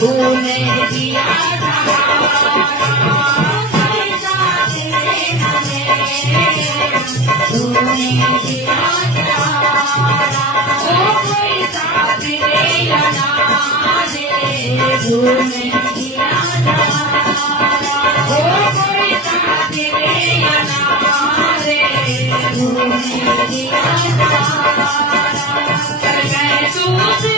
तूने दिया पैसा देना तूने दिया ओ पैसा देना तूने दिया ओ पैसा देना तूने दिया कर गए तू से